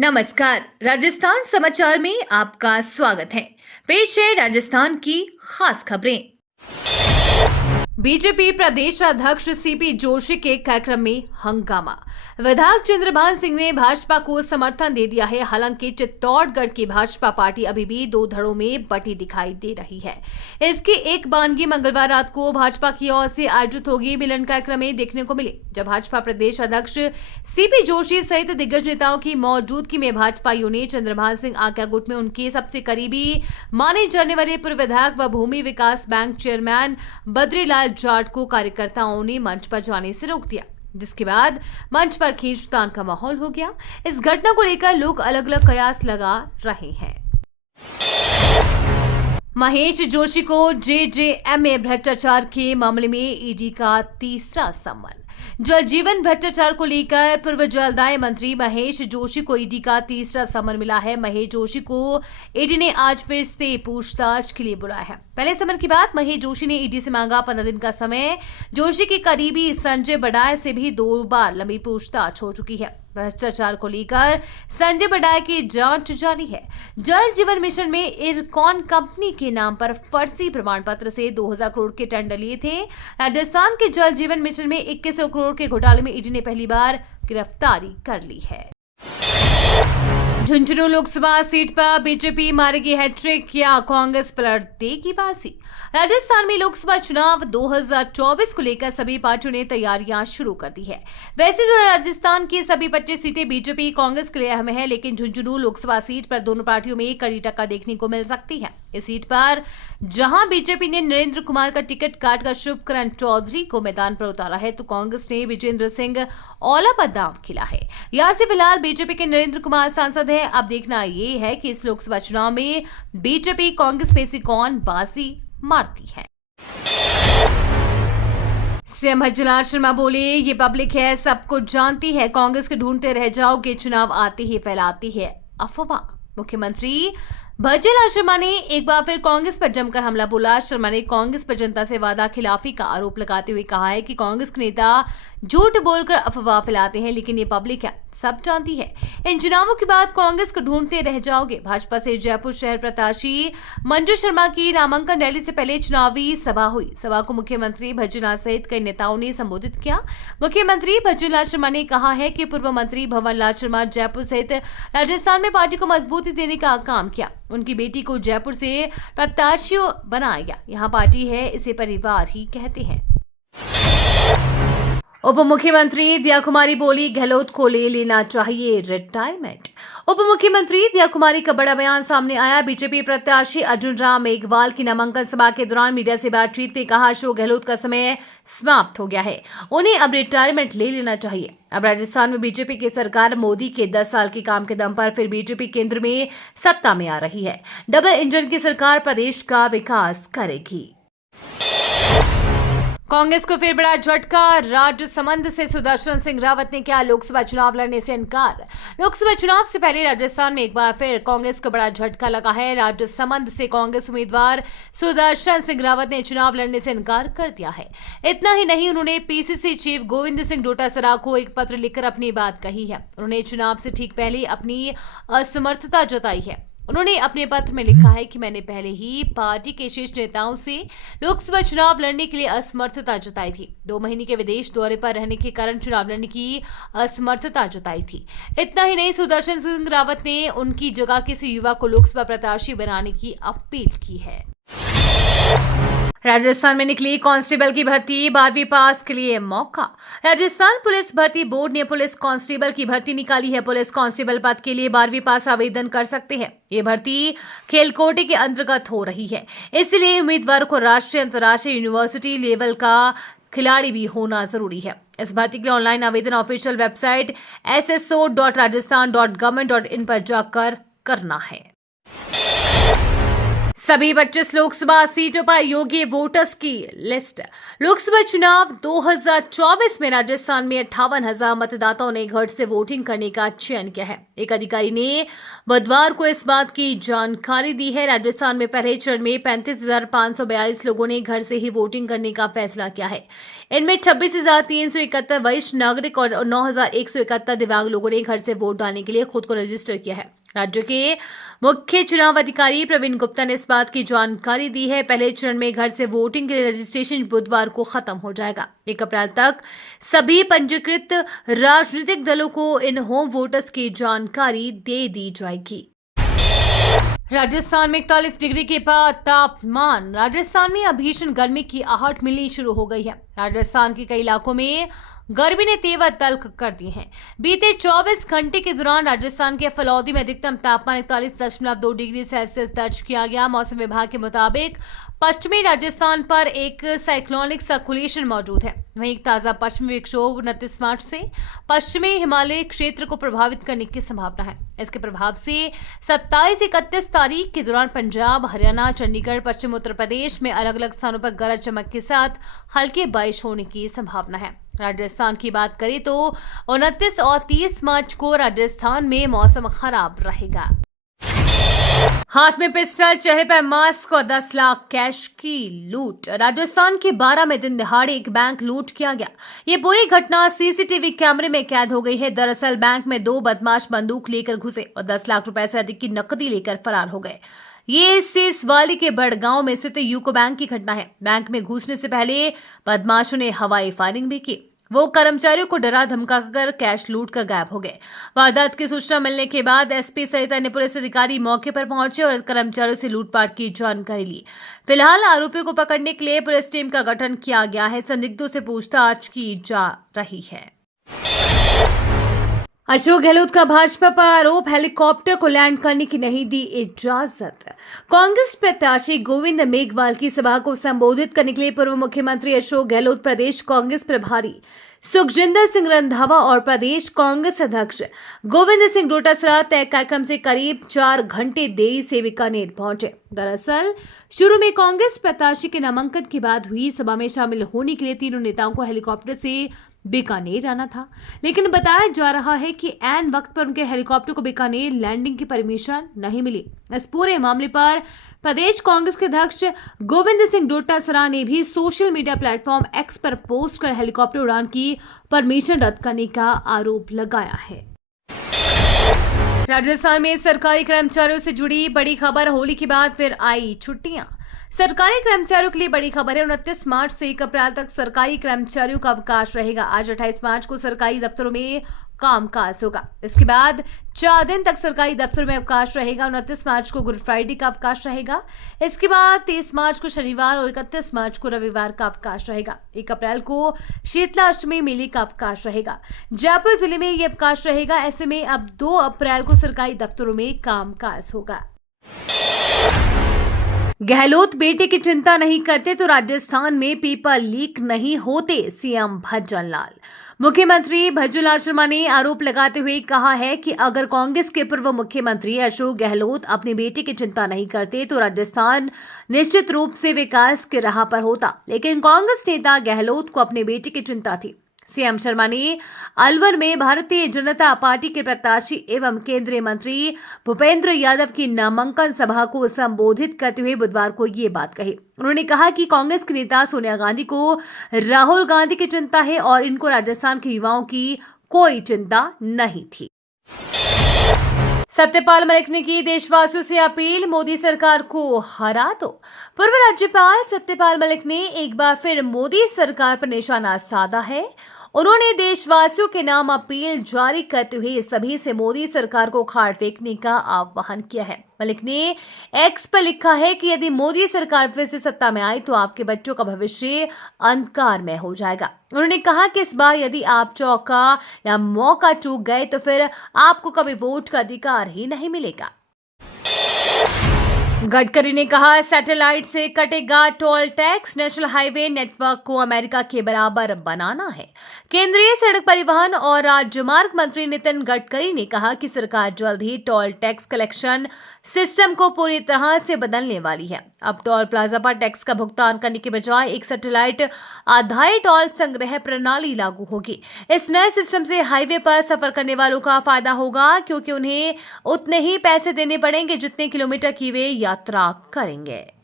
नमस्कार, राजस्थान समाचार में आपका स्वागत है। पेश है राजस्थान की खास खबरें। बीजेपी प्रदेश अध्यक्ष सीपी जोशी के कार्यक्रम में हंगामा। विधायक चंद्रभान सिंह ने भाजपा को समर्थन दे दिया है। हालांकि चित्तौड़गढ़ की भाजपा पार्टी अभी भी दो धड़ों में बटी दिखाई दे रही है। इसकी एक बानगी मंगलवार रात को भाजपा की ओर से आयोजित होगी मिलन कार्यक्रम में देखने को मिली, जब भाजपा प्रदेश अध्यक्ष सीपी जोशी सहित दिग्गज नेताओं की मौजूदगी में भाजपाइयों ने चंद्रभान सिंह आज्ञा गुट में उनके सबसे करीबी माने जाने वाले पूर्व विधायक व भूमि विकास बैंक चेयरमैन बद्रीलाल जाट को कार्यकर्ताओं ने मंच पर जाने से रोक दिया, जिसके बाद मंच पर खींचतान का माहौल हो गया। इस घटना को लेकर लोग अलग अलग कयास लगा रहे हैं। महेश जोशी को जेजेएमए भ्रष्टाचार के मामले में ईडी का तीसरा सम्मन। जल जीवन भ्रष्टाचार को लेकर पूर्व जलदाय मंत्री महेश जोशी को ईडी का तीसरा सम्मन मिला है। महेश जोशी को ईडी ने आज फिर से पूछताछ के लिए बुलाया है। पहले सम्मन के बाद महेश जोशी ने ईडी से मांगा 15 दिन का समय। जोशी के करीबी संजय बड़ाई से भी 2 बार लंबी पूछताछ हो चुकी है। भ्रष्टाचार को लेकर संजय बड़ाई की जांच जारी है। जल जीवन मिशन में इरकॉन कंपनी के नाम पर फर्जी प्रमाण पत्र से 2000 करोड़ के टेंडर लिए थे। राजस्थान के जल जीवन मिशन में 2100 करोड़ के घोटाले में ईडी ने पहली बार गिरफ्तारी कर ली है। झुंझुनू लोकसभा सीट पर बीजेपी मारेगी हैट्रिक या कांग्रेस पलट देगी बाजी। राजस्थान में लोकसभा चुनाव 2024 को लेकर सभी पार्टियों ने तैयारियां शुरू कर दी है। वैसे तो राजस्थान की सभी 25 सीटें बीजेपी कांग्रेस के लिए अहम है, लेकिन झुंझुनू लोकसभा सीट पर दोनों पार्टियों में कड़ी टक्कर देखने को मिल सकती है। इस सीट पर जहां बीजेपी ने नरेंद्र कुमार का टिकट काटकर शुभकरण चौधरी को मैदान पर उतारा है, तो कांग्रेस ने विजेंद्र सिंह औला पर दांव खिला है। यहाँ से फिलहाल बीजेपी के नरेंद्र कुमार सांसद है। अब देखना ये है कि इस लोकसभा चुनाव में बीजेपी कांग्रेस में से कौन बाजी मारती है। सीएम भज्जूलाल शर्मा बोले, ये पब्लिक है, सब कुछ जानती है, कांग्रेस के ढूंढते रह जाओगे, चुनाव आते ही फैलाती है अफवाह। मुख्यमंत्री भज्जूलाल शर्मा ने एक बार फिर कांग्रेस पर जमकर हमला बोला। शर्मा ने कांग्रेस पर जनता से वादा खिलाफी का आरोप लगाते हुए कहा है कि कांग्रेस के नेता झूठ बोलकर अफवाह फैलाते हैं, लेकिन ये पब्लिक है, सब जानती है। इन चुनावों के बाद कांग्रेस को ढूंढते रह जाओगे। भाजपा से जयपुर शहर प्रत्याशी मंजू शर्मा की नामांकन रैली से पहले चुनावी सभा हुई। सभा को मुख्यमंत्री भज्जूलाल सहित कई नेताओं ने संबोधित किया। मुख्यमंत्री भज्जूलाल शर्मा ने कहा है कि पूर्व मंत्री भंवर लाल शर्मा जयपुर सहित राजस्थान में पार्टी को मजबूती देने का काम किया। उनकी बेटी को जयपुर से प्रत्याशी बनाया गया। यहाँ पार्टी है, इसे परिवार ही कहते हैं। उप मुख्यमंत्री दिया कुमारी बोली, गहलोत को ले लेना चाहिए रिटायरमेंट। उप मुख्यमंत्री दिया कुमारी का बड़ा बयान सामने आया। बीजेपी प्रत्याशी अर्जुन राम मेघवाल की नामांकन सभा के दौरान मीडिया से बातचीत में कहा, अशोक गहलोत का समय समाप्त हो गया है, उन्हें अब रिटायरमेंट ले लेना चाहिए। अब राजस्थान में बीजेपी की सरकार मोदी के 10 साल के काम के दम पर फिर बीजेपी केंद्र में सत्ता में आ रही है। डबल इंजन की सरकार प्रदेश का विकास करेगी। कांग्रेस को फिर बड़ा झटका। राजसमंद से सुदर्शन सिंह रावत ने किया लोकसभा चुनाव लड़ने से इनकार। लोकसभा चुनाव से पहले राजस्थान में एक बार फिर कांग्रेस को बड़ा झटका लगा है। राजसमंद से कांग्रेस उम्मीदवार सुदर्शन सिंह रावत ने चुनाव लड़ने से इनकार कर दिया है। इतना ही नहीं, उन्होंने पीसीसी चीफ गोविंद सिंह डोटासरा को एक पत्र लिखकर अपनी बात कही है। उन्होंने चुनाव से ठीक पहले अपनी असमर्थता जताई है। उन्होंने अपने पत्र में लिखा है कि मैंने पहले ही पार्टी के शीर्ष नेताओं से लोकसभा चुनाव लड़ने के लिए असमर्थता जताई थी। 2 महीने के विदेश दौरे पर रहने के कारण चुनाव लड़ने की असमर्थता जताई थी। इतना ही नहीं, सुदर्शन सिंह रावत ने उनकी जगह किसी युवा को लोकसभा प्रत्याशी बनाने की अपील की है। राजस्थान में निकली कांस्टेबल की भर्ती, 12वीं पास के लिए मौका। राजस्थान पुलिस भर्ती बोर्ड ने पुलिस कांस्टेबल की भर्ती निकाली है। पुलिस कांस्टेबल पद के लिए 12वीं पास आवेदन कर सकते हैं। ये भर्ती खेल कोटे के अंतर्गत हो रही है, इसलिए उम्मीदवार को राष्ट्रीय अंतर्राष्ट्रीय यूनिवर्सिटी लेवल का खिलाड़ी भी होना जरूरी है। इस भर्ती के लिए ऑनलाइन आवेदन ऑफिशियल वेबसाइट sso.rajasthan.government.in पर जाकर करना है। सभी 25 लोकसभा सीटों पर योगी वोटर्स की लिस्ट। लोकसभा चुनाव 2024 में राजस्थान में 58,000 मतदाताओं ने घर से वोटिंग करने का चयन किया है। एक अधिकारी ने बुधवार को इस बात की जानकारी दी है। राजस्थान में पहले चरण में 35,542 लोगों ने घर से ही वोटिंग करने का फैसला किया है। इनमें 26,371 वरिष्ठ नागरिक और 9,171 दिव्यांग लोगों ने घर से वोट डालने के लिए खुद को रजिस्टर किया है। राज्य के मुख्य चुनाव अधिकारी प्रवीण गुप्ता ने इस बात की जानकारी दी है। पहले चरण में घर से वोटिंग के लिए रजिस्ट्रेशन बुधवार को खत्म हो जाएगा। 1 अप्रैल तक सभी पंजीकृत राजनीतिक दलों को इन होम वोटर्स की जानकारी दे दी जाएगी। राजस्थान में 41 डिग्री के बाद तापमान। राजस्थान में अब भीषण गर्मी की आहट मिलनी शुरू हो गई है। राजस्थान के कई इलाकों में गर्मी ने तेवर तल्ख कर दी है। बीते 24 घंटे के दौरान राजस्थान के फलौदी में अधिकतम तापमान 41.2 डिग्री सेल्सियस दर्ज किया गया। मौसम विभाग के मुताबिक पश्चिमी राजस्थान पर एक साइक्लोनिक सर्कुलेशन मौजूद है। वहीं एक ताजा पश्चिमी विक्षोभ 29 मार्च से पश्चिमी हिमालय क्षेत्र को प्रभावित करने की संभावना है। इसके प्रभाव से 27-31 तारीख के दौरान पंजाब, हरियाणा, चंडीगढ़, पश्चिम उत्तर प्रदेश में अलग अलग स्थानों पर गरज चमक के साथ हल्की बारिश होने की संभावना है। राजस्थान की बात करें तो 29 और 30 मार्च को राजस्थान में मौसम खराब रहेगा। हाथ में पिस्टल, चेहरे पर मास्क और 10 लाख कैश की लूट। राजस्थान के 12 में दिन दहाड़े एक बैंक लूट किया गया। ये पूरी घटना सीसीटीवी कैमरे में कैद हो गई है। दरअसल बैंक में 2 बदमाश बंदूक लेकर घुसे और 10 लाख रुपए से अधिक की नकदी लेकर फरार हो गए। ये सीसवाली के बड़गांव में स्थित यूको बैंक की घटना है। बैंक में घुसने से पहले बदमाशों ने हवाई फायरिंग भी की। वो कर्मचारियों को डरा धमकाकर कैश लूट कर गायब हो गए। वारदात की सूचना मिलने के बाद एसपी सहित अन्य पुलिस अधिकारी मौके पर पहुंचे और कर्मचारियों से लूटपाट की जानकारी ली। फिलहाल आरोपियों को पकड़ने के लिए पुलिस टीम का गठन किया गया है। संदिग्धों से पूछताछ की जा रही है। अशोक गहलोत का भाजपा पर आरोप, हेलीकॉप्टर को लैंड करने की नहीं दी इजाजत। कांग्रेस प्रत्याशी गोविंद मेघवाल की सभा को संबोधित करने के लिए पूर्व मुख्यमंत्री अशोक गहलोत, प्रदेश कांग्रेस प्रभारी सुखजिंदर सिंह रंधावा और प्रदेश कांग्रेस अध्यक्ष गोविंद सिंह डोटासरा तय कार्यक्रम से करीब 4 घंटे देरी से बीकानेर पहुंचे। दरअसल शुरू में कांग्रेस प्रत्याशी के नामांकन के बाद हुई सभा में शामिल होने के लिए तीनों नेताओं को हेलीकॉप्टर से बीकानेर आना था, लेकिन बताया जा रहा है कि ऐन वक्त पर उनके हेलीकॉप्टर को बीकानेर लैंडिंग की परमिशन नहीं मिली। इस पूरे मामले पर प्रदेश कांग्रेस के अध्यक्ष गोविंद सिंह डोटासरा ने भी सोशल मीडिया प्लेटफॉर्म एक्स पर पोस्ट कर हेलीकॉप्टर उड़ान की परमिशन रद्द करने का आरोप लगाया है। राजस्थान में सरकारी कर्मचारियों से जुड़ी बड़ी खबर। होली के बाद फिर आई छुट्टियां। सरकारी कर्मचारियों के लिए बड़ी खबर है। 29 मार्च से 1 अप्रैल तक सरकारी कर्मचारियों का अवकाश रहेगा। आज 28 मार्च को सरकारी दफ्तरों में कामकाज होगा। इसके बाद 4 दिन तक सरकारी दफ्तरों में अवकाश रहेगा। 29 मार्च को गुड फ्राइडे का अवकाश रहेगा। इसके बाद 30 मार्च को शनिवार और 31 मार्च को रविवार का अवकाश रहेगा। 1 अप्रैल को शीतला अष्टमी मेले का अवकाश रहेगा। जयपुर जिले में यह अवकाश रहेगा। ऐसे में अब 2 अप्रैल को सरकारी दफ्तरों में कामकाज होगा। गहलोत बेटे की चिंता नहीं करते तो राजस्थान में पेपर लीक नहीं होते, सीएम भज्जन लाल। मुख्यमंत्री भज्जन लाल शर्मा ने आरोप लगाते हुए कहा है कि अगर कांग्रेस के पूर्व मुख्यमंत्री अशोक गहलोत अपने बेटे की चिंता नहीं करते तो राजस्थान निश्चित रूप से विकास की राह पर होता, लेकिन कांग्रेस नेता गहलोत को अपने बेटे की चिंता थी। सीएम शर्मा ने अलवर में भारतीय जनता पार्टी के प्रत्याशी एवं केंद्रीय मंत्री भूपेंद्र यादव की नामांकन सभा को संबोधित करते हुए बुधवार को ये बात कही। उन्होंने कहा कि कांग्रेस के नेता सोनिया गांधी को राहुल गांधी की चिंता है और इनको राजस्थान के युवाओं की कोई चिंता नहीं थी। सत्यपाल मलिक ने की देशवासियों से अपील, मोदी सरकार को हरा दो। पूर्व राज्यपाल सत्यपाल मलिक ने एक बार फिर मोदी सरकार पर निशाना साधा है। उन्होंने देशवासियों के नाम अपील जारी करते हुए सभी से मोदी सरकार को खाड़ फेंकने का आह्वान किया है। मलिक ने एक्स पर लिखा है कि यदि मोदी सरकार फिर से सत्ता में आई तो आपके बच्चों का भविष्य अंधकार में हो जाएगा। उन्होंने कहा कि इस बार यदि आप चौका या मौका चूक गए तो फिर आपको कभी वोट का अधिकार ही नहीं मिलेगा। गडकरी ने कहा सैटेलाइट से कटेगा toll tax, national highway network को अमेरिका के बराबर बनाना है। केंद्रीय सड़क परिवहन और राजमार्ग मंत्री नितिन गडकरी ने कहा कि सरकार जल्द ही टोल टैक्स कलेक्शन सिस्टम को पूरी तरह से बदलने वाली है। अब टोल प्लाजा पर टैक्स का भुगतान करने के बजाय एक सैटेलाइट आधारित टोल संग्रह प्रणाली लागू होगी। इस नए सिस्टम से हाईवे पर सफर करने वालों का फायदा होगा, क्योंकि उन्हें उतने ही पैसे देने पड़ेंगे जितने किलोमीटर की वे यात्रा करेंगे।